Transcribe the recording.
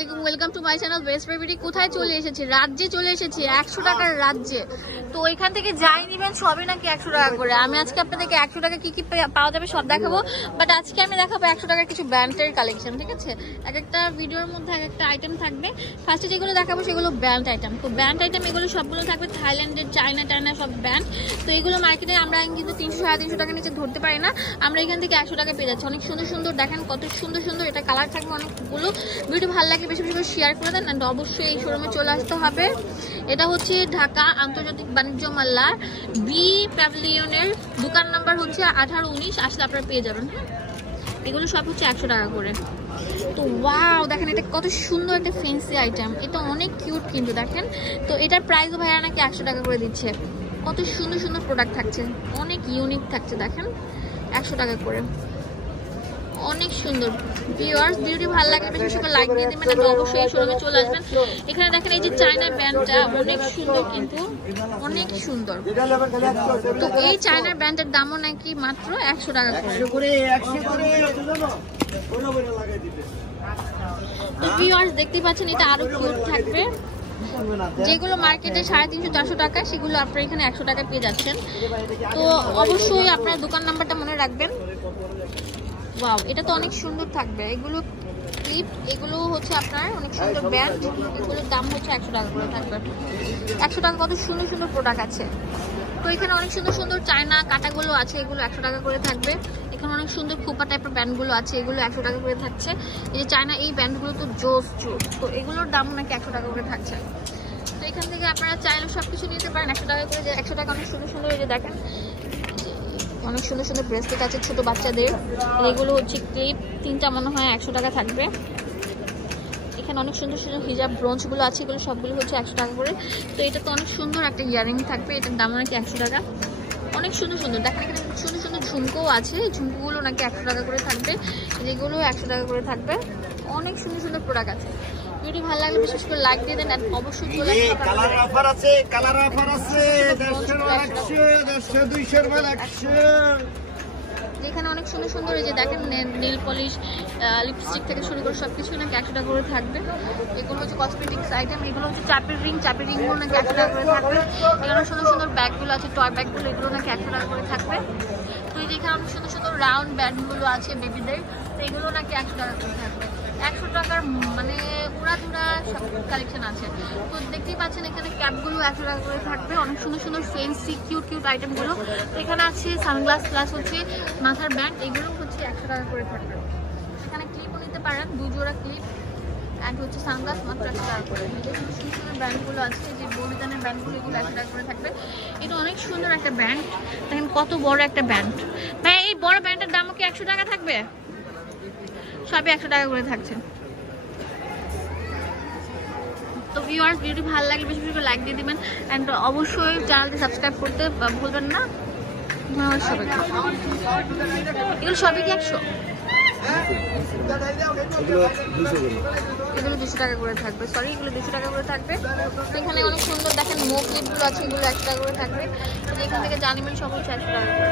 আলাইকুম, welcome to my channel best বেবিটি। কোথায় চলে এসেছি? রাজ্যে চলে এসেছি, 100 টাকার রাজ্যে। তো এখান থেকে যাই নিবেন সবই নাকি 100 টাকা করে। আমি আজকে আপনাদেরকে 100 টাকা কি কি পাওয়া যাবে সব দেখাবো, বাট আজকে আমি দেখাবো 100 টাকার কিছু ব্র্যান্ডের কালেকশন। ঠিক আছে, এক একটা ভিডিওর মধ্যে এক একটা আইটেম থাকবে। ফার্স্টে যেগুলো দেখাবো সেগুলো ব্র্যান্ড আইটেম। তো ব্র্যান্ড আইটেম এগুলো সবগুলো থাকবে থাইল্যান্ডের, চায়না সব ব্র্যান্ড। তো এগুলো মার্কেটে আমরা কিন্তু 300-350 টাকা নিচে ধরতে পারি না, আমরা এখান থেকে 100 টাকা পেয়ে যাচ্ছি। অনেক সুন্দর সুন্দর, দেখেন কত সুন্দর সুন্দর এটা কালার থাকবে অনেকগুলো। ভিডিও ভালো লাগে বেশি বেশি করে শেয়ার করে দেন, অ্যান্ড অবশ্যই এই শোরুমে চলে আসতে হবে। এটা হচ্ছে ঢাকা আন্তর্জাতিক বাণিজ্য মেলার বি প্যাভিলিয়নের দোকান নাম্বার হচ্ছে 18-19, আসলে আপনারা পেয়ে যাবেন। এগুলো সব হচ্ছে 100 টাকা করে। তো ওয়াও, দেখেন এটা কত সুন্দর একটা ফ্যান্সি আইটেম, এটা অনেক কিউট কিন্তু দেখেন। তো এটার প্রাইসও ভাইয়া নাকি 100 টাকা করে দিচ্ছে। কত সুন্দর সুন্দর প্রোডাক্ট থাকছে, অনেক ইউনিক থাকছে দেখেন, 100 টাকা করে, অনেক সুন্দর। ভিউয়ার্স, ভিডিওটি ভালো লাগে বেশি বেশি করে লাইক দিয়ে দিবেন, আর অবশ্যই শোরুমে চলে আসবেন। এখানে দেখেন এই যে চায়না ব্র্যান্ডটা অনেক সুন্দর, কিন্তু অনেক সুন্দর। তো এই চায়নার ব্র্যান্ডের দামও নাকি মাত্র 100 টাকা করে। তো ভিউয়ার্স দেখতেই পাচ্ছেন, এটা আরো কিউট থাকবে। যেগুলো মার্কেটে 350-400 টাকা, সেগুলো আপনারা এখানে 100 টাকা পেয়ে যাচ্ছেন। তো অবশ্যই আপনার দোকান নাম্বারটা মনে রাখবেন। ওয়াও, এটা তো অনেক সুন্দর থাকবে। এগুলো ক্লিপ, এগুলো হচ্ছে আপনার অনেক সুন্দর ব্র্যান্ড, এগুলোর দাম হচ্ছে 100 টাকা করে থাকবে। 100 টাকা কত সুন্দর সুন্দর প্রোডাক্ট আছে। তো এখানে অনেক সুন্দর সুন্দর চায়না কাটাগুলো আছে, এগুলো 100 টাকা করে থাকবে। এখানে অনেক সুন্দর খোপা টাইপের ব্যান্ডগুলো আছে, এগুলো 100 টাকা করে থাকছে। এই যে চায়না এই ব্যান্ডগুলো তো জোস, তো এগুলোর দাম নাকি 100 টাকা করে থাকছে। তো এখান থেকে আপনারা চাইলে সবকিছু নিতে পারেন 100 টাকা করে। যে 100 টাকা অনেক সুন্দর সুন্দর, এই যে দেখেন অনেক সুন্দর সুন্দর ব্রেসলেট আছে ছোট বাচ্চাদের। এগুলো হচ্ছে ক্লিপ, 3টা মনে হয় 100 টাকা থাকবে। এখানে অনেক সুন্দর সুন্দর হিজাব ব্রোঞ্জগুলো আছে, এগুলো সবগুলো হচ্ছে 100 টাকা করে। তো এটা তো অনেক সুন্দর একটা ইয়ারিং থাকবে, এটার দাম নাকি 100 টাকা। অনেক সুন্দর সুন্দর দেখেন, এখানে সুন্দর সুন্দর ঝুমকোও আছে, ঝুমকোগুলো নাকি 100 টাকা করে থাকবে। যেগুলো 100 টাকা করে থাকবে। অনেক সুন্দর সুন্দর প্রোডাক্ট আছে। ভিডিও ভালো লাগলে বিশেষ করে লাইক দিয়ে দেন, আর অবশ্যই চলে আসবেন। কালার অফার আছে, কালার অফার আছে 100 200 এখানে অনেক সুন্দর সুন্দর, এই যে দেখেন নেল পলিশ, লিপস্টিক থেকে শুরু করে সবকিছু নাকি 100 টাকা করে থাকবে। এগুলো হচ্ছে কসমেটিক্স আইটেম, এগুলো হচ্ছে চাপের রিংগুলো নাকি 100 টাকা করে থাকবে। এখানে সুন্দর সুন্দর ব্যাগগুলো আছে, টয় ব্যাগগুলো, এগুলো নাকি 100 টাকা করে থাকবে। তো এই যে এখানে অনেক সুন্দর সুন্দর রাউন্ড ব্যান্ডগুলো আছে বেবিদের, তো এগুলো নাকি 100 টাকা করে থাকবে। 100 টাকার মানে উড়াধুরা সব কালেকশন আছে। তো দেখতেই পাচ্ছেন এখানে ক্যাপগুলো 100 টাকা করে থাকবে। অনেক সুন্দর সুন্দর ফেন্সি কিউট কিউট আইটেমগুলো। তো এখানে আছে সানগ্লাস প্লাস হচ্ছে মাথার ব্যান্ড, এগুলো হচ্ছে 100 টাকা করে থাকবে। এখানে ক্লিপও নিতে পারেন, 2 জোড়া ক্লিপ অ্যান্ড হচ্ছে সানগ্লাস মাত্র 100 টাকা করে। সুন্দর সুন্দর ব্যান্ডগুলো আছে, যে বড়িদানের ব্যান্ডগুলো, এগুলো 100 টাকা করে থাকবে। এটা অনেক সুন্দর একটা ব্যান্ড, দেখেন কত বড় একটা ব্যান্ড। ভাই এই বড় ব্যান্ডের দামও কি 100 টাকা থাকবে? সবই 100 টাকা করে থাকছে। তো ভিউয়ার্স, ভিডিওটি ভালো লাগলে বেশি বেশি করে লাইক দিয়ে দিবেন, অ্যান্ড অবশ্যই চ্যানেলটি সাবস্ক্রাইব করতে ভুলবেন না। ধন্যবাদ সবাইকে। এগুলো সবই কি 100? এগুলো 200 টাকা করে থাকবে, সরি এগুলো 200 টাকা করে থাকবে। এখানে অনেক সুন্দর দেখেন মো ক্লিপগুলো আছে, এগুলো 100 টাকা করে থাকবে। এখান থেকে জানিবেন সব হচ্ছে 100 টাকা করে।